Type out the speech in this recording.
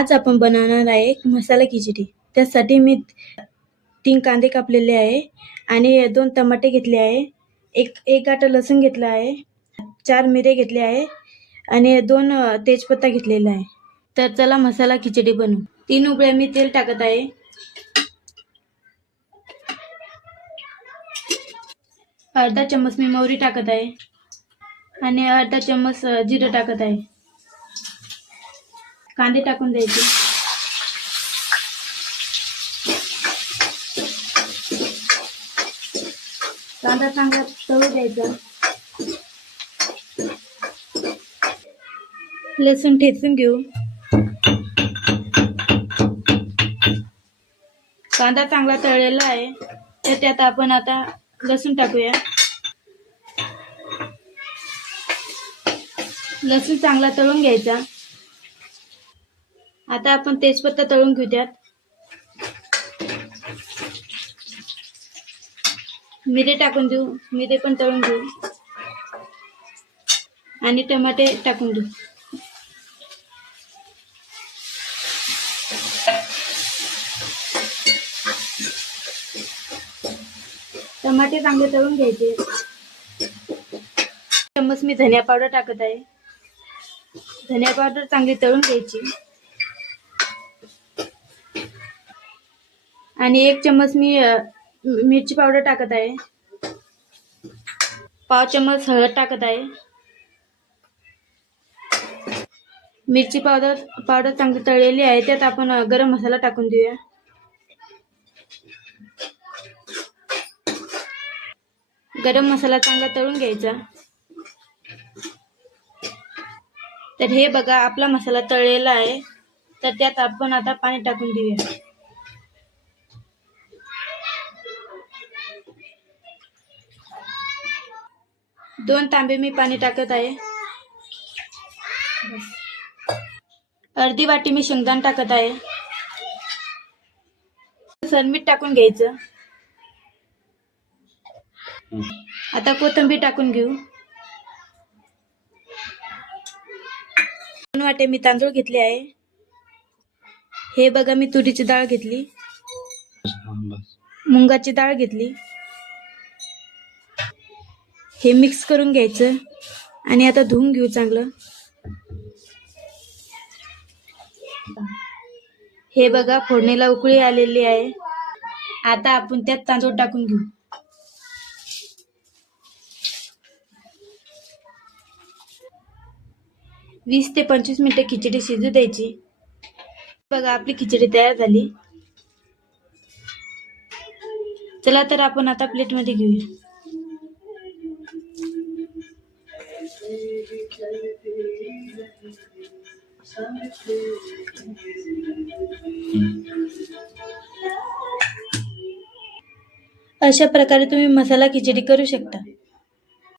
आज आपण बनवणार आहे मसाला खिचडी। त्यासाठी मी 3 कांदे कापलेले आहे आणि 2 टमाटे घेतले आहे, एक गाठा लसूण घेतला आहे, 4 मिरे घेतले आहे आणि 2 तेजपत्ता घेतलेला आहे। तर चला मसाला खिचडी बनवू। 3 उकळ्या मी तेल टाकत आहे। अर्धा चम्मच मी मोहरी टाकत आहे आणि अर्धा चम्मच जिरं टाकत आहे। कांदे टाकून द्यायचे। कांदा चांगला तळू द्यायचा। लसूण ठेचून घेऊ। कांदा चांगला तळलेला आहे तर त्यात आपण आता लसूण टाकूया। लसूण चांगला तळून घ्यायचा। आता आपण तेजपत्ता तळून घेऊ। त्यात मिरे टाकून देऊ, मिरे पण तळून घेऊ आणि टमाटे टाकून देऊ। टमाटे चांगले तळून घ्यायचे। चम्मच मी धनिया पावडर टाकत आहे। धनिया पावडर चांगली तळून घ्यायची आणि 1 चम्मच मी मिरची पावडर टाकत आहे। पाव चम्मच हळद टाकत आहे। मिरची पावडर चांगली तळलेली आहे। त्यात आपण गरम मसाला टाकून देऊया। गरम मसाला चांगला तळून घ्यायचा। तर हे बघा आपला मसाला तळलेला आहे तर त्यात आपण आता पाणी टाकून देऊया। दोन तांबे मी पाणी टाकत आहे। अर्धी वाटी मी शेंगदाणे टाकत आहे। मीठ टाकून घ्यायचं। आता कोथिंबीर टाकून घेऊ। 2 वाटे मी तांदूळ घेतले आहे। हे बघा मी तुरीची डाळ घेतली, मुंगाची डाळ घेतली। हे मिक्स करून घ्यायचं आणि आता धुवून घेऊ चांगलं। हे बघा फोडणीला उकळी आलेली आहे। आता आपण त्यात तांदूळ टाकून घेऊ। वीस ते 25 मिनिटे खिचडी शिजू द्यायची। बघा आपली खिचडी तयार झाली। चला तर आपण आता प्लेट मध्ये घेऊया। अशा प्रकारे तुम्ही मसाला खिचडी करू शकता।